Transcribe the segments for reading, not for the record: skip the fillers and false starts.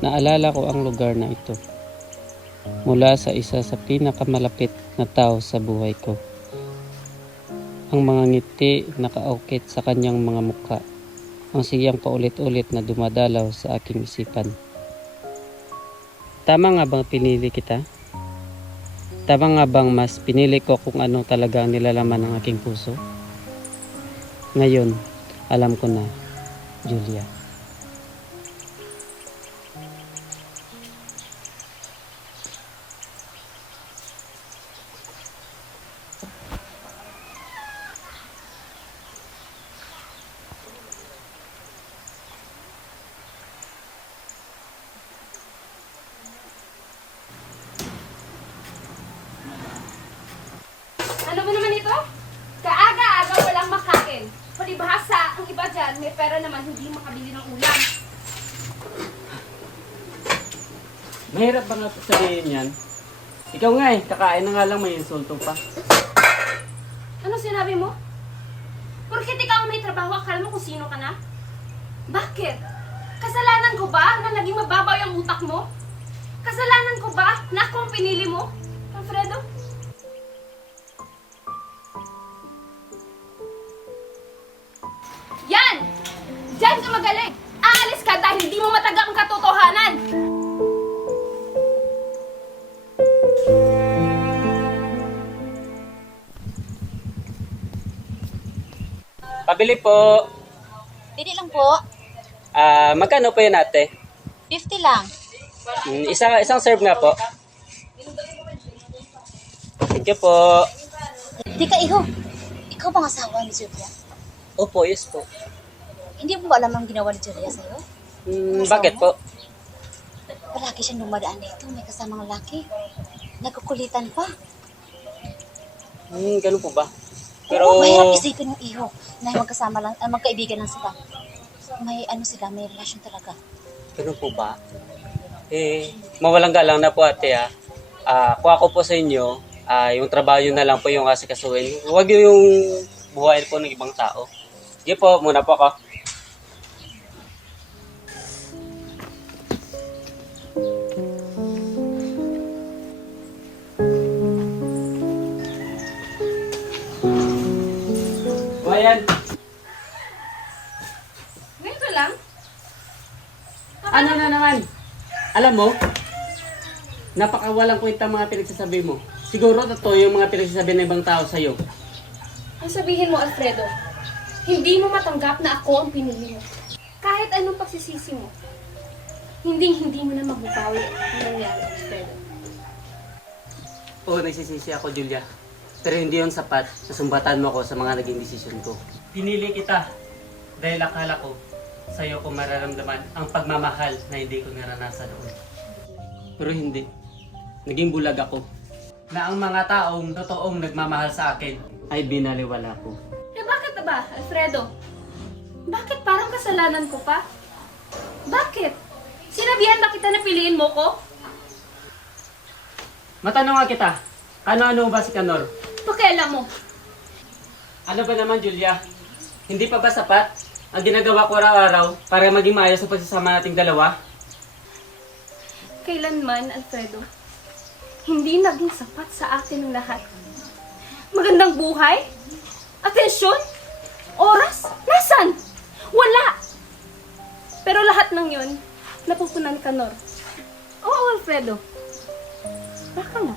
Naalala ko ang lugar na ito mula sa isa sa pinakamalapit na tao sa buhay ko. Ang mga ngiti nakaukit sa kanyang mga mukha, ang siyang paulit-ulit na dumadalaw sa aking isipan. Tama nga bang pinili kita? Tama nga bang mas pinili ko kung ano talaga ang nilalaman ng aking puso? Ngayon, alam ko na, Julia. Ano ba naman ito? Kaaga-aga walang makain. Palibhasa, ang iba dyan, may pera naman, hindi makabili ng ulam. Mahirap ba nga sabihin yan? Ikaw nga kakain na nga lang may insulto pa. Ano sinabi mo? Porkit ikaw ang may trabaho, akala mo kung sino ka na? Bakit? Kasalanan ko ba na naging mababaw yung utak mo? Kasalanan ko ba na ako ang pinili mo, Alfredo? Yan! Diyan ka magaling! Aalis ka dahil hindi mo matagak ang katotohanan! Pabili po. Pili lang po. Magkano po yun ate? 50 lang. Isang serve nga po. Thank you po. Di ka, iho. Ikaw bang asawa ni Julia? Opo, yes po. Hindi mo ba alam ang ginawa ni Julia sa'yo? Bakit po? Palagi siyang dumadaan dito. May kasamang lalaki. Nagkukulitan pa. Ganun po ba? Oo, mahirap isipin ng iho na magkasama lang, magkaibigan lang sila. May ano sila, may relasyon talaga. Ganun po ba? Mawalang galang na po ate kung ako po sa inyo, yung trabaho nyo na lang po yung asikasuhin. Huwag yung buhay po ng ibang tao. Sige po, muna po ako. Ayan. Ganito lang? Ano na naman? Alam mo, napakawalang kwenta mga pinagsasabi mo. Siguro totoo yung mga pinagsasabi ng ibang tao sa'yo. Ang sabihin mo, Alfredo, hindi mo matanggap na ako ang pinili mo. Kahit anong pagsisisi mo, hindi mo na mabubawi ang nangyari, Alfredo. Oo, nagsisisi ako, Julia. Pero hindi yun sapat na sumbatan mo ako sa mga naging desisyon ko. Pinili kita dahil akala ko sa'yo ko mararamdaman ang pagmamahal na hindi ko naranasan noon. Pero hindi. Naging bulag ako. Na ang mga taong totoong nagmamahal sa akin ay binaliwala ko. Eh bakit na ba, Alfredo? Bakit parang kasalanan ko pa? Bakit? Sinabihan ba kita na piliin mo ko? Matanong nga kita, ano ba si Kanor? Pakialam mo. Ano ba naman, Julia? Hindi pa ba sapat ang ginagawa ko araw-araw para maging maayos ang pagsasama nating dalawa? Kailanman, Alfredo, hindi naging sapat sa akin ang lahat. Magandang buhay? Atensyon? Oras? Nasaan? Wala! Pero lahat ng yun, napupunan ka, Nor. Oo, Alfredo. Baka nga.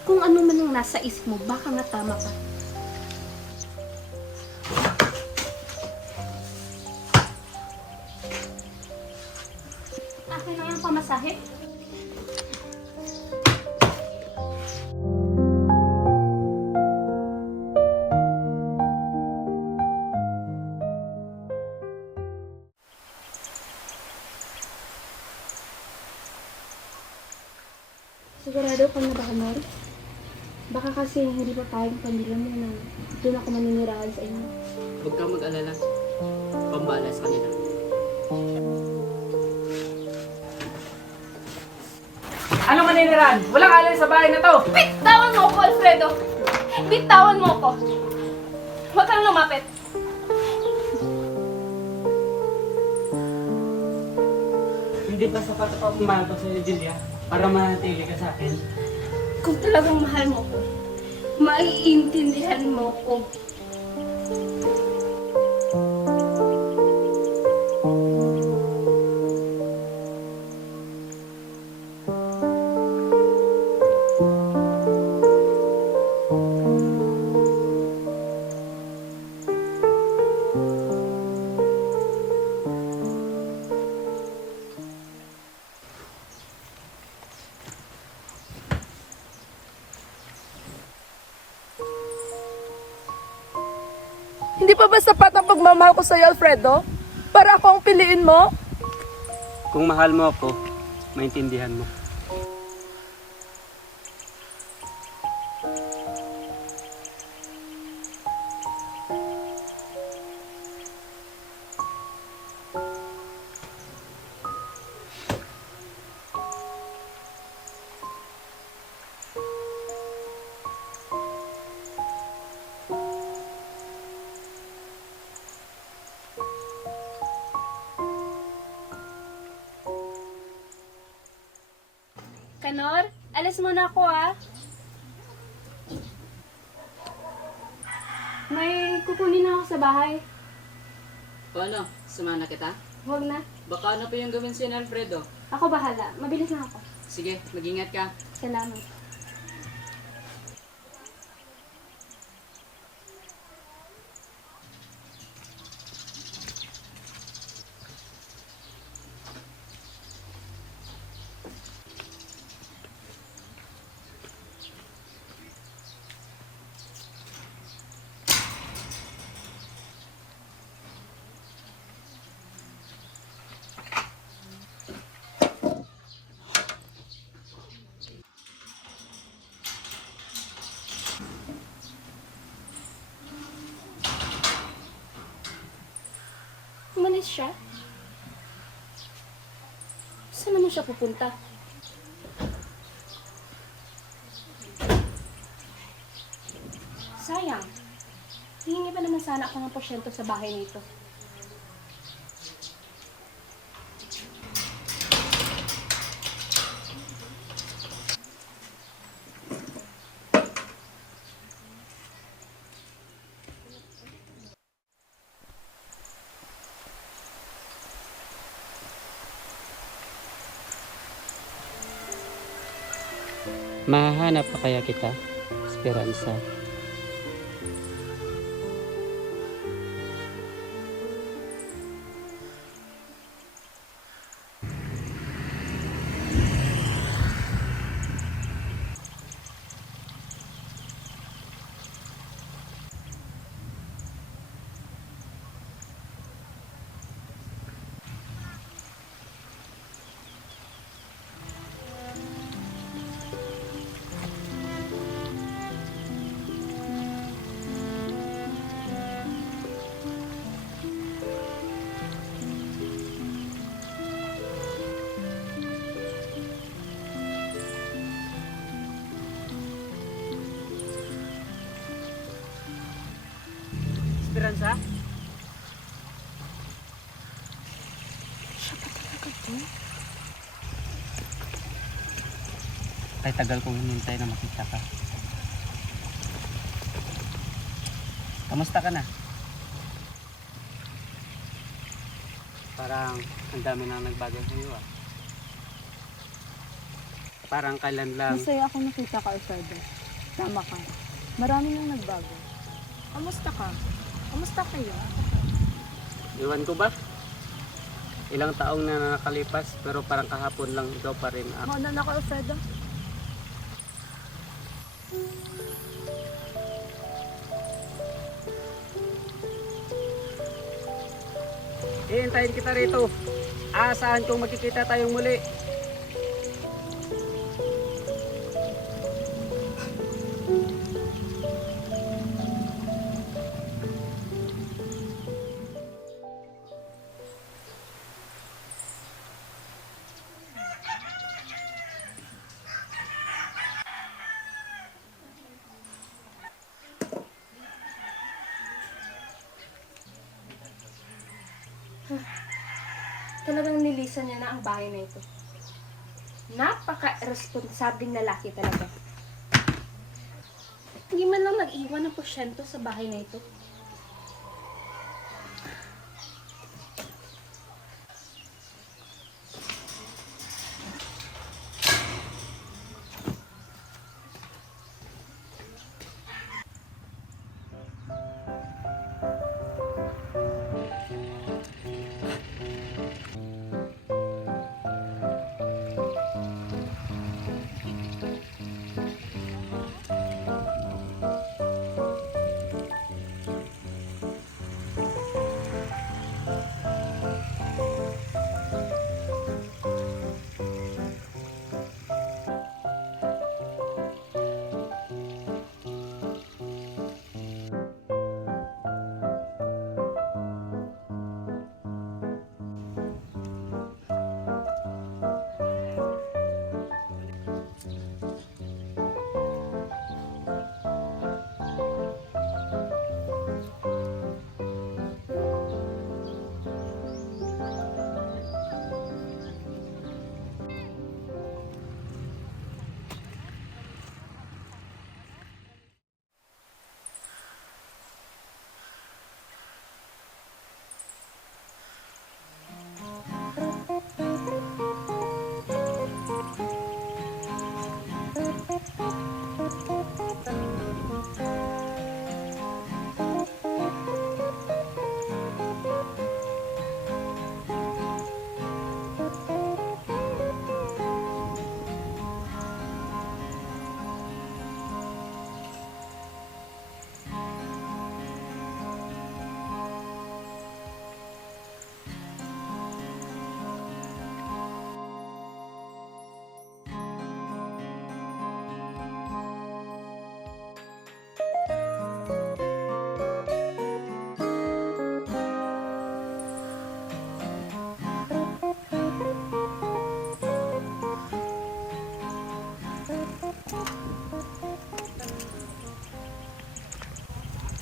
Kung ano man ang nasa isip mo, baka nga tama ka. Akin na yung pamasahe. Sigurado ka na ba, Amor? Baka kasi hindi pa tayong pamilya mo na doon ako maninirahan sa inyo. Huwag kang mag-alala. Pambala sa kanila. Ano maninirahan? Walang alay sa bahay na to! Bitawan mo ako, Alfredo! Bitawan mo ako! Huwag kang lumapit! Hindi Hindi ba sapat ang pagmamahal ko sa'yo, Julia? Para manatili ka sa akin? Kung talagang mahal mo ko, maiintindihan mo ko. Hindi pa ba sapat ang pagmamahal ko sa'yo, Alfredo? Para ako ang piliin mo? Kung mahal mo ako, maintindihan mo. Kanor, alas muna ako ah. May kukunin ako sa bahay. O ano, sumana kita? Huwag na. Baka ano pa yung gawin si Alfredo? Ako bahala. Mabilis na ako. Sige, mag-ingat ka. Salamat. Umalis siya? Saan naman siya pupunta? Sayang. Hihingi pa naman sana ako ng porsyento sa bahay nito. Mahahanap pa kaya kita, Esperanza? Esperanza? Ay, tagal kong hinintay na makita ka. Kamusta ka na? Parang ang dami na nagbago sa'yo ah. Parang kailan lang. Masaya akong nakita ka, Alfredo. Tama ka. Marami nang nagbago. Kamusta ka? Kamusta kayo? Iwan ko ba? Ilang taong na nakalipas pero parang kahapon lang ikaw pa rin ako. Ano na ako, Alfredo? Hihintayin kita rito. Aasahan kong magkikita tayong muli. Talagang nilisan niya na ang bahay na ito. Napaka-responsabling lalaki talaga. Hindi man lang nag-iwan ng porsyento sa bahay na ito.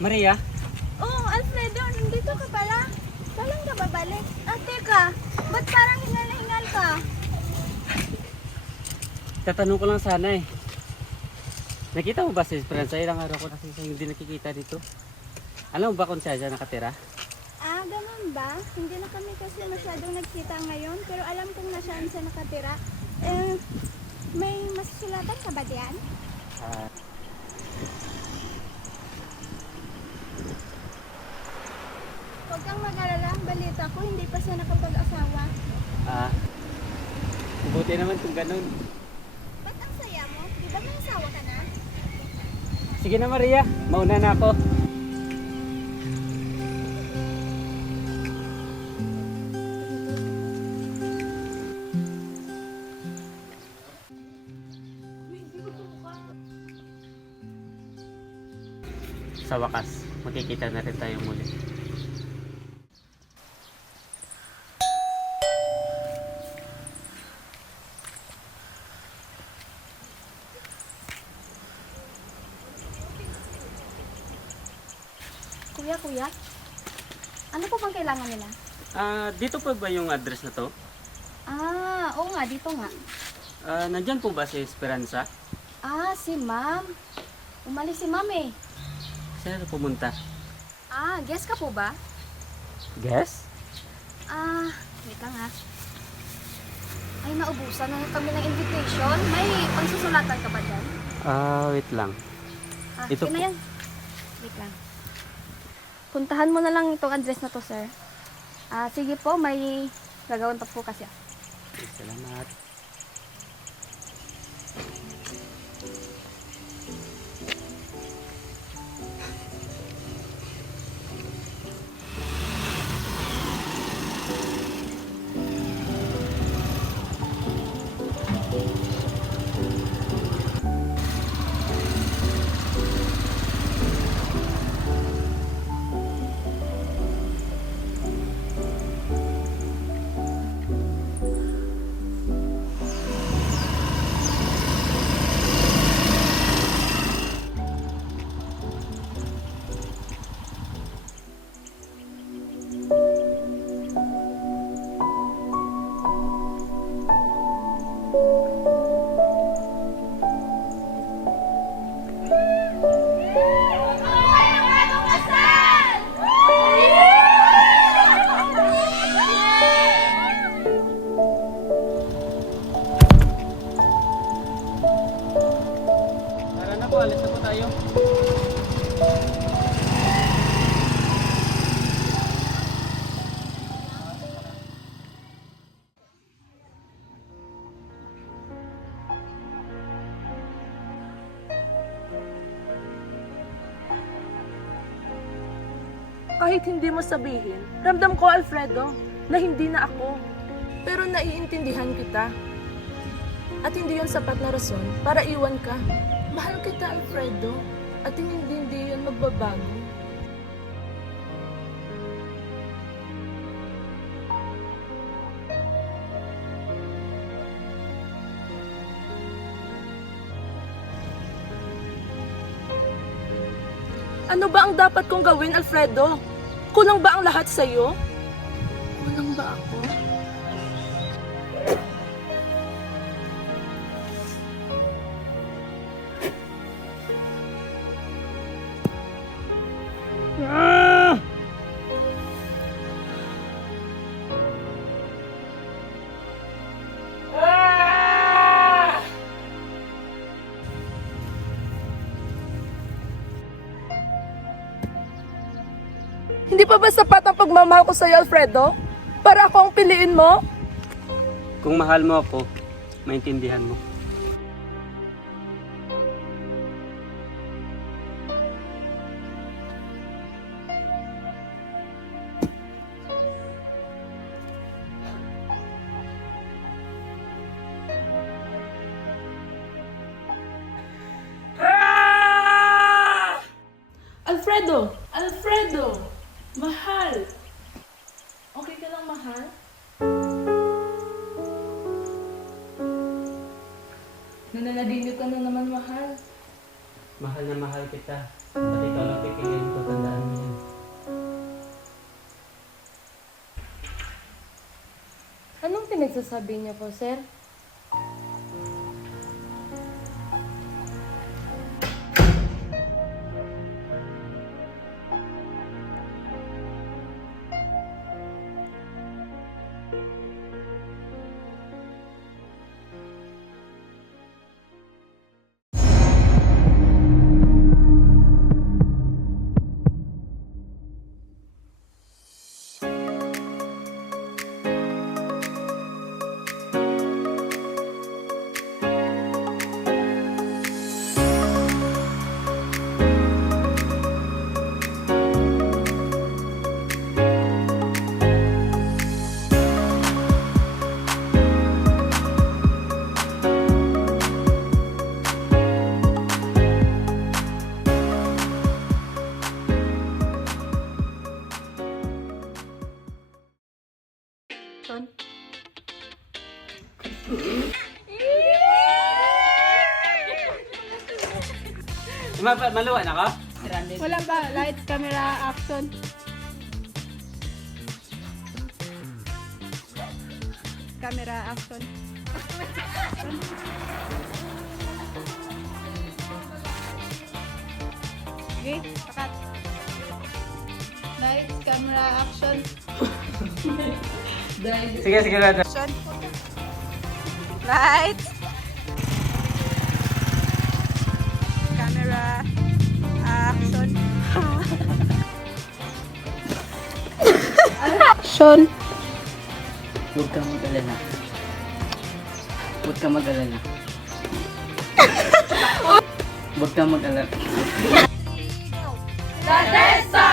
Maria, Oh, Alfredo, nandito ka pala. Kailan ka babalik? Ah, teka, ba't parang hingal na hingal ka? tatanong ko lang sana eh. Nakita mo ba si Esperanza? Ilang araw ko na siya hindi nakikita dito. Alam mo ba kung siya dyan nakatira? Ah, ganun ba? Hindi na kami kasi masyadong nagkita ngayon, pero alam kong nasaan siya nakatira. May masusulatan ka ba diyan? Ah, Huwag kang mag-alala, balita ko, hindi pa siya nakapag-asawa. ah, mabuti naman kung ganun. Ba't ang saya mo? Di ba may asawa ka na? Sige na Maria, mauna na ako. Sa wakas, magkikita na rin tayo muli. Kuya, ano po bang kailangan nila? Ah, dito pa ba yung address na to? Ah, oo nga, dito nga. Ah, nandyan po ba si Esperanza? Ah, si ma'am. Umalis si ma'am eh. Saan na pumunta? Ah, guess ka po ba? Guess? Ah, wait lang ha. Ay, naubusan na kami ng invitation. May pangsusulatan ka ba dyan? Ah, wait lang. Ah, Ito yun na po. yan. Wait lang. Puntahan mo na lang itong address na to, sir. Ah, sige po, may gagawin pa po kasi. Salamat. Kahit hindi mo sabihin, ramdam ko, Alfredo, na hindi na ako. Pero naiintindihan kita. At hindi yon sapat na rason para iwan ka. Mahal kita, Alfredo. At hindi yun magbabago. Ano ba ang dapat kong gawin, Alfredo? Kulang ba ang lahat sa'yo? Kulang ba ako? Hindi pa ba sapat ang pagmamahal ko sa'yo, Alfredo? Para ako ang piliin mo? Kung mahal mo ako, maintindihan mo. Alfredo! Alfredo! Mahal! Okay ka lang, mahal? Nananaginip ka na naman, mahal. Mahal na mahal kita. At ikaw lang pipiliin ko, tandaan mo yan. Anong pinagsasabi niya po, sir? Maluwa na ka? Wala ba? Lights, camera, action. Camera, action. Okay, pakat. Lights, camera, action. Sige, sige. Action. Lights. Camera. Action. Action. Huwag kang mag-alala. Huwag kang mag-alala. Huwag kang mag-alala. The Desktop